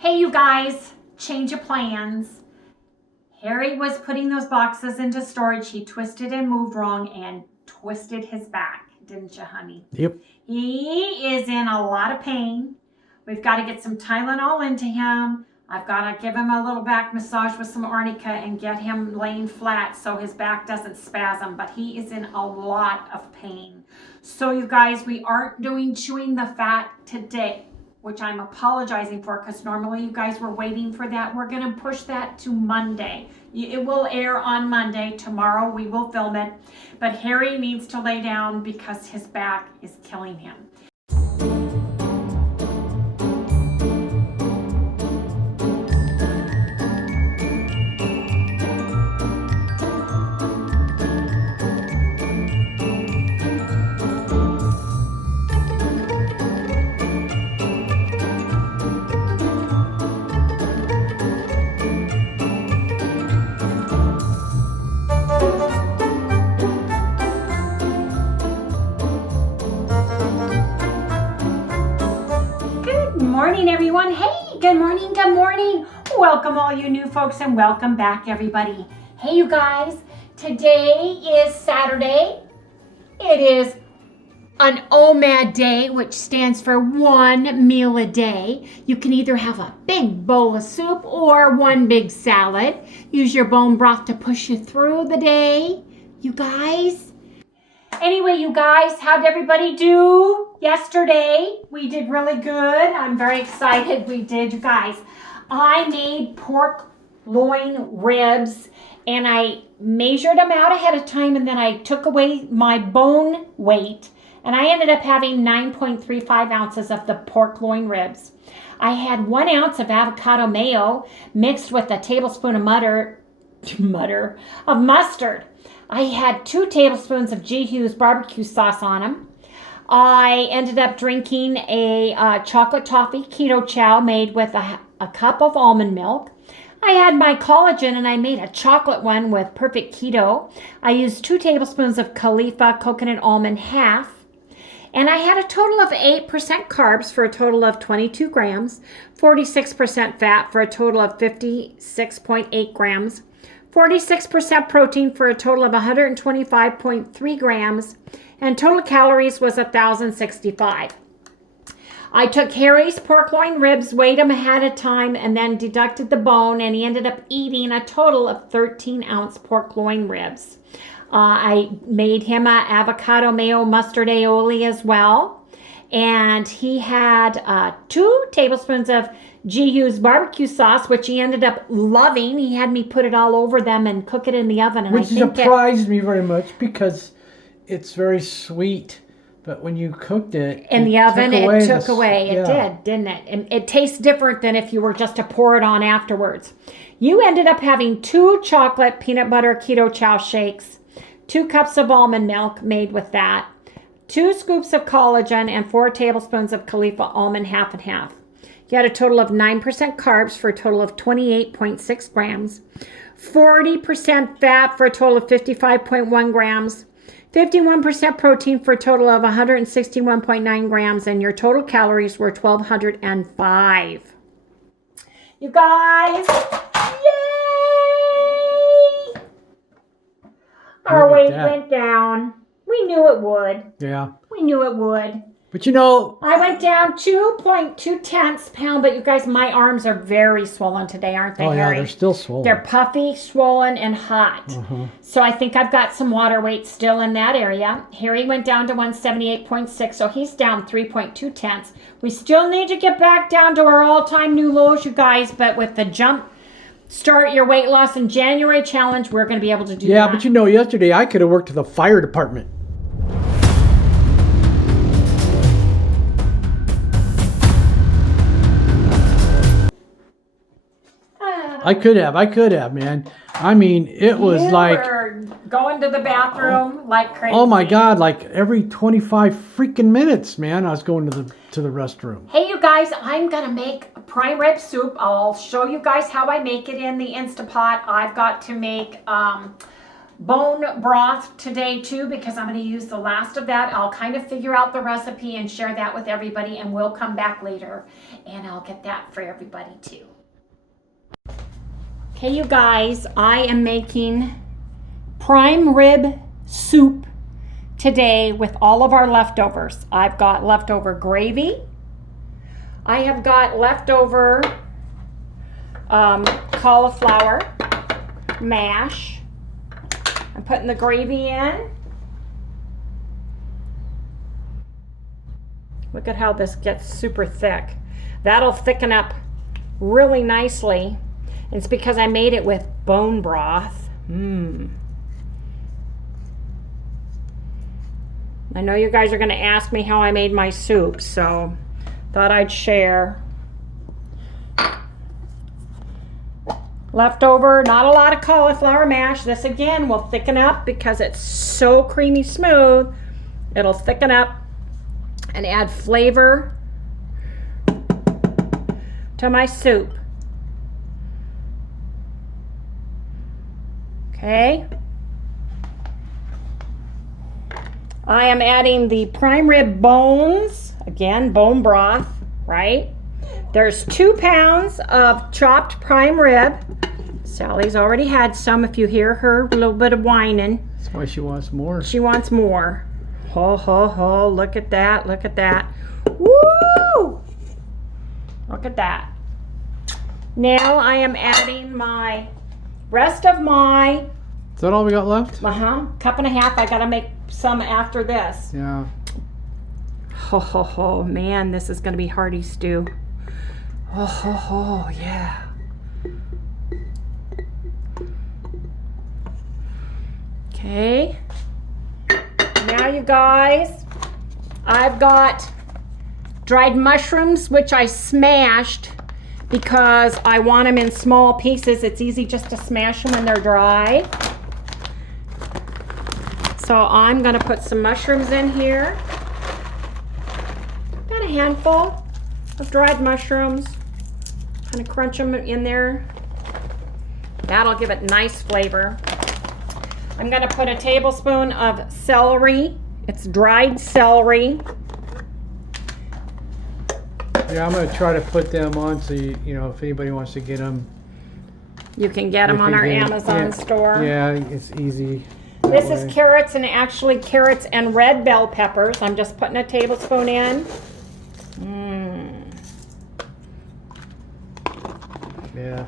Hey, you guys, change of plans. Harry was putting those boxes into storage. He twisted and moved wrong and twisted his back, didn't you, honey? Yep. He is in a lot of pain. We've got to get some Tylenol into him. I've got to give him a little back massage with some arnica and get him laying flat so his back doesn't spasm, but he is in a lot of pain. So you guys, we aren't doing chewing the fat today, which I'm apologizing for because normally you guys were waiting for that. We're going to push that to Monday. It will air on Monday. Tomorrow we will film it. But Harry needs to lay down because his back is killing him. Morning, everyone. Hey, good morning, good morning. Welcome all you new folks and welcome back, everybody. Hey, you guys, today is Saturday. It is an OMAD day, which stands for one meal a day. You can either have a big bowl of soup or one big salad. Use your bone broth to push you through the day, you guys. Anyway, you guys, how'd everybody do yesterday? We did really good. I'm very excited we did, you guys. I made pork loin ribs and I measured them out ahead of time and then I took away my bone weight and I ended up having 9.35 ounces of the pork loin ribs. I had 1 ounce of avocado mayo mixed with a tablespoon of mustard. I had 2 tablespoons of G. Hughes barbecue sauce on them. I ended up drinking a chocolate toffee keto chow made with a cup of almond milk. I had my collagen and I made a chocolate one with perfect keto. I used 2 tablespoons of Khalifa coconut almond half. And I had a total of 8% carbs for a total of 22 grams, 46% fat for a total of 56.8 grams. 46% protein for a total of 125.3 grams, and total calories was 1,065. I took Harry's pork loin ribs, weighed them ahead of time, and then deducted the bone, and he ended up eating a total of 13-ounce pork loin ribs. I made him an avocado mayo mustard aioli as well, and he had 2 tablespoons of G. Hughes barbecue sauce, which he ended up loving. He had me put it all over them and cook it in the oven. And which surprised me very much because it's very sweet. But when you cooked it in the oven, it took away. It did, didn't it? And it tastes different than if you were just to pour it on afterwards. You ended up having 2 chocolate peanut butter keto chow shakes, 2 cups of almond milk made with that, 2 scoops of collagen, and 4 tablespoons of Khalifa almond half and half. You had a total of 9% carbs for a total of 28.6 grams, 40% fat for a total of 55.1 grams, 51% protein for a total of 161.9 grams, and your total calories were 1,205. You guys, yay! Our weight went down. We knew it would. Yeah. We knew it would. But you know, I went down 2.2 pounds, but you guys, my arms are very swollen today, aren't they, Harry? Harry? Yeah, they're still swollen. They're puffy, swollen, and hot. So I think I've got some water weight still in that area. Harry went down to 178.6, so he's down 3.2. We still need to get back down to our all-time new lows, you guys, but with the jump start your weight loss in January challenge, we're going to be able to do that. Yeah, but you know, yesterday I could have worked at the fire department. I could have, man. I mean, it was like going to the bathroom like crazy. Oh my God, like every 25 freaking minutes, man, I was going to the restroom. Hey, you guys, I'm gonna make a prime rib soup. I'll show you guys how I make it in the Instapot. I've got to make bone broth today too, because I'm going to use the last of that. I'll kind of figure out the recipe and share that with everybody, and we'll come back later and I'll get that for everybody too. Okay, you guys, I am making prime rib soup today with all of our leftovers. I've got leftover gravy. I have got leftover cauliflower mash. I'm putting the gravy in. Look at how this gets super thick. That'll thicken up really nicely. It's because I made it with bone broth. I know you guys are going to ask me how I made my soup, so thought I'd share. Leftover, not a lot of cauliflower mash. This again will thicken up because it's so creamy smooth. It'll thicken up and add flavor to my soup. Okay. I am adding the prime rib bones, again, bone broth, right? There's 2 pounds of chopped prime rib. Sally's already had some. If you hear her, a little bit of whining. That's why she wants more. She wants more. Ho, ho, ho, look at that, look at that. Woo! Look at that. Now I am adding my rest of my... Is that all we got left? Cup and a half. I gotta make some after this. Yeah. Ho, ho, ho, man, this is gonna be hearty stew. Oh, ho, ho, yeah. Okay. Now you guys, I've got dried mushrooms, which I smashed because I want them in small pieces. It's easy just to smash them when they're dry. So I'm gonna put some mushrooms in here. Got a handful of dried mushrooms. Kind of crunch them in there. That'll give it nice flavor. I'm gonna put a tablespoon of celery. It's dried celery. Yeah, I'm gonna try to put them on so you know, if anybody wants to get them. You can get them on our Amazon store. Yeah, it's easy. This is carrots, and actually carrots and red bell peppers. I'm just putting a tablespoon in. Yeah.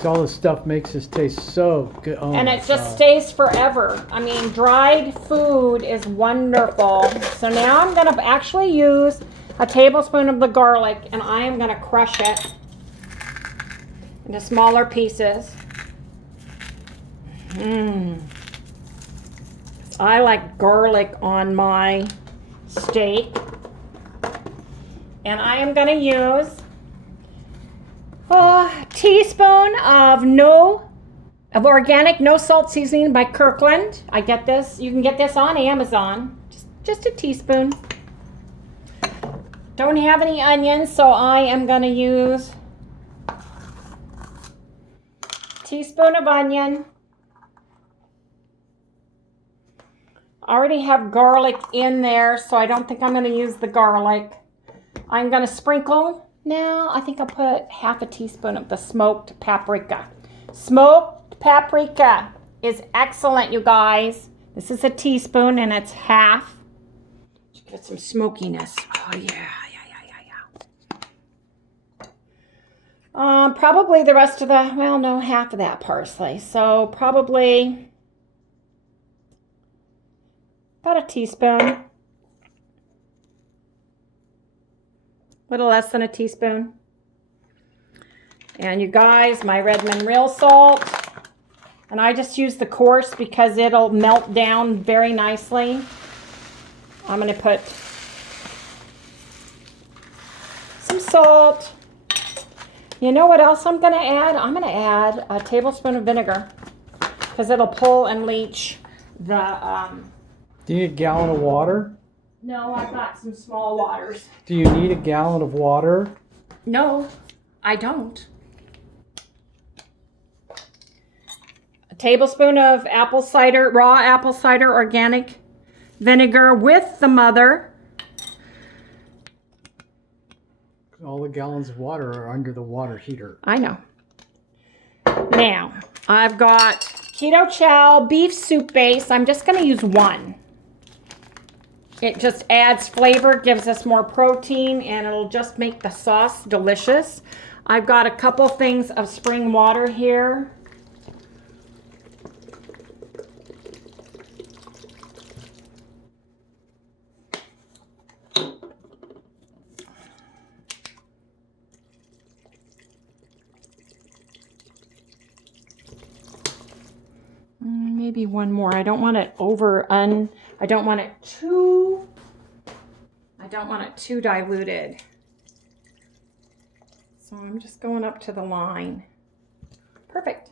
So all this stuff makes this taste so good. Oh, and it just stays forever. I mean, dried food is wonderful. So now I'm gonna actually use a tablespoon of the garlic, and I am gonna crush it into smaller pieces. I like garlic on my steak. And I am gonna use a teaspoon of organic no salt seasoning by Kirkland. I get this, you can get this on Amazon. Just a teaspoon. Don't have any onions, so I am gonna use a teaspoon of onion. I already have garlic in there, so I don't think I'm going to use the garlic. I'm going to sprinkle. Now, I think I'll put half a teaspoon of the smoked paprika. Smoked paprika is excellent, you guys. This is a teaspoon, and it's half. Get some smokiness. Oh, yeah. Probably the rest of the, well, no, half of that parsley. So probably about a teaspoon. A little less than a teaspoon. And you guys, my Redmond real salt. And I just use the coarse because it'll melt down very nicely. I'm going to put some salt. You know what else I'm going to add? I'm going to add a tablespoon of vinegar because it'll pull and leach the... Do you need a gallon of water? No, I've got some small waters. Do you need a gallon of water? No, I don't. tablespoon of apple cider, raw apple cider organic vinegar with the mother. All the gallons of water are under the water heater. I know. Now, I've got Keto Chow beef soup base. I'm just going to use one. It just adds flavor, gives us more protein, and it'll just make the sauce delicious. I've got a couple things of spring water here. Maybe one more. I don't want it I don't want it too diluted. So I'm just going up to the line. Perfect.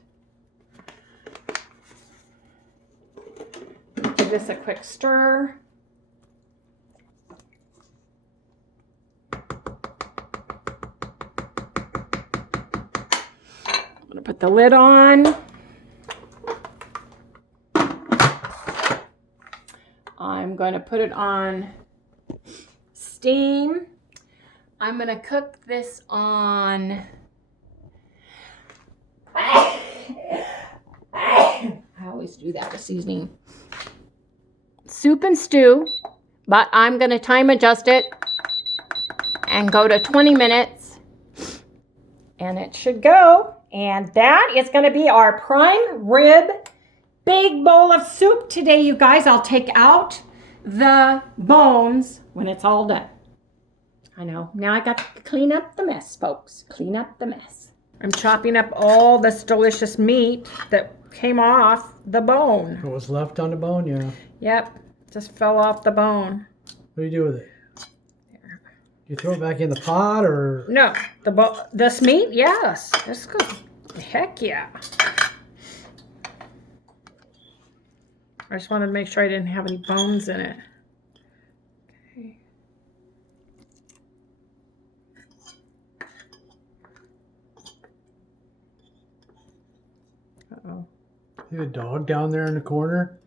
Give this a quick stir. I'm going to put the lid on. I'm going to put it on steam. I'm going to cook this on I always do that with seasoning. Soup and stew, but I'm going to time adjust it and go to 20 minutes. And it should go. And that is going to be our prime rib big bowl of soup today, you guys. I'll take out the bones when it's all done. I know. Now I got to clean up the mess, folks. Clean up the mess. I'm chopping up all this delicious meat that came off the bone. What was left on the bone, yeah. Yep. Just fell off the bone. What do you do with it? There. You throw it back in the pot, or? No. This meat? Yes. This good. Heck yeah. I just wanted to make sure I didn't have any bones in it. Okay. Uh-oh. See the dog down there in the corner?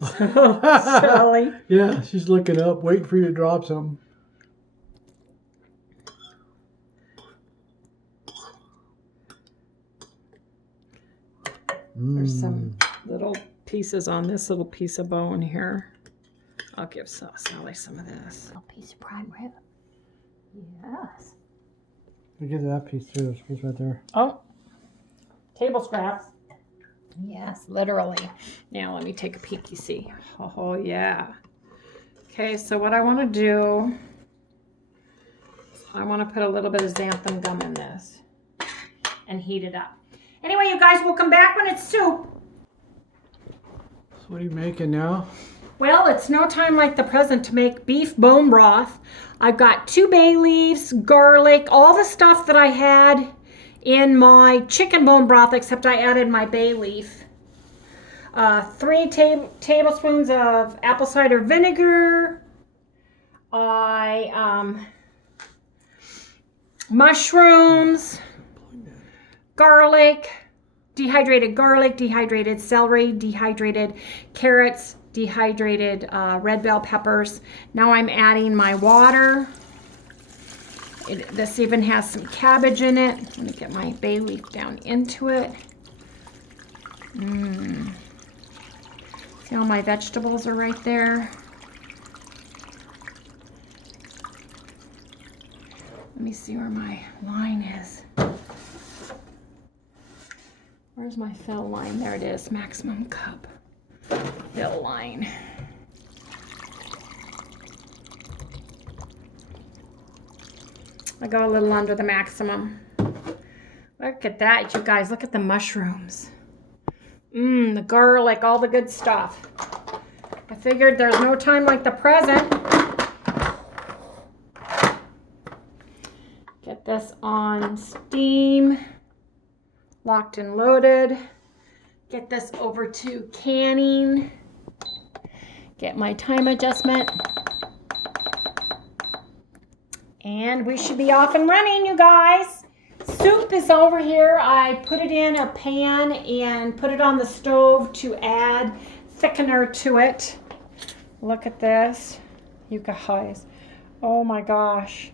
Sally. Yeah, she's looking up, waiting for you to drop something. There's some little pieces on this little piece of bone here. I'll give Sally some of this. A piece of prime rib. Yes. I'll give that piece too. This piece right there. Oh, table scraps. Yes, literally. Now let me take a peeky see. Oh yeah. Okay, so what I want to do, I want to put a little bit of xanthan gum in this and heat it up. Anyway, you guys, we'll come back when it's soup. So what are you making now? Well, it's no time like the present to make beef bone broth. I've got 2 bay leaves, garlic, all the stuff that I had in my chicken bone broth, except I added my bay leaf. 3 tablespoons of apple cider vinegar. Mushrooms, garlic, dehydrated celery, dehydrated carrots, dehydrated red bell peppers. Now I'm adding my water. This even has some cabbage in it. Let me get my bay leaf down into it. See all my vegetables are right there. Let me see where my line is. Where's my fill line? There it is, maximum cup fill line. I go a little under the maximum. Look at that, you guys. Look at the mushrooms. The garlic, all the good stuff. I figured there's no time like the present. Get this on steam. Locked and loaded. Get this over to canning. Get my time adjustment. And we should be off and running, you guys. Soup soup is over here. I put it in a pan and put it on the stove to add thickener to it. Look at this, you guys. Oh my gosh.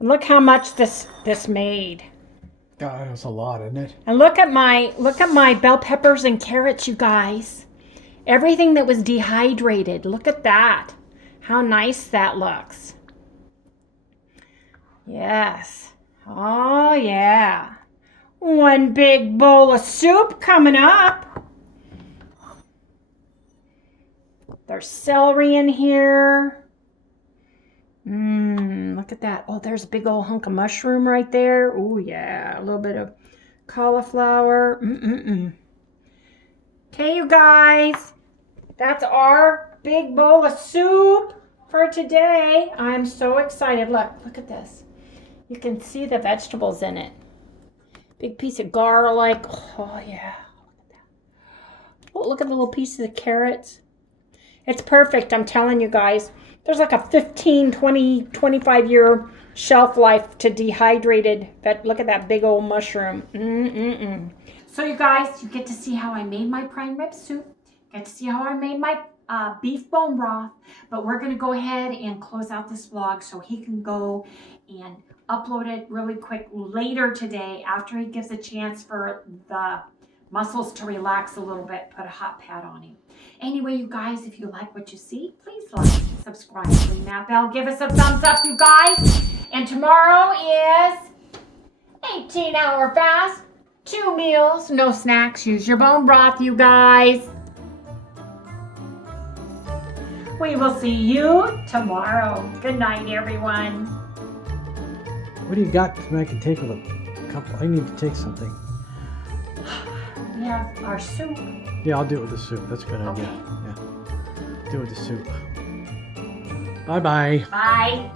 Look how much this made. God, that's a lot, isn't it? And look at my bell peppers and carrots, you guys. Everything that was dehydrated. Look at that. How nice that looks. Yes. Oh yeah. One big bowl of soup coming up. There's celery in here. Look at that. Oh, there's a big old hunk of mushroom right there. Oh yeah, a little bit of cauliflower. Okay, you guys, that's our big bowl of soup for today. I'm so excited. Look at this. You can see the vegetables in it. Big piece of garlic. Oh yeah. Oh, look at the little pieces of carrots. It's perfect, I'm telling you guys. There's like a 15, 20, 25 year shelf life to dehydrated. Look at that big old mushroom. So you guys, you get to see how I made my prime rib soup. Get to see how I made my beef bone broth. But we're going to go ahead and close out this vlog so he can go and upload it really quick later today after he gives a chance for the muscles to relax a little bit. Put a hot pad on him. Anyway, you guys, if you like what you see, please like, subscribe, ring that bell, give us a thumbs up, you guys. And tomorrow is 18-hour fast, 2 meals, no snacks. Use your bone broth, you guys. We will see you tomorrow. Good night, everyone. What do you got that I can take with a couple? I need to take something. We have our soup. Yeah, I'll do it with the soup. That's a good idea. Okay. Yeah. Do it with the soup. Bye-bye. Bye.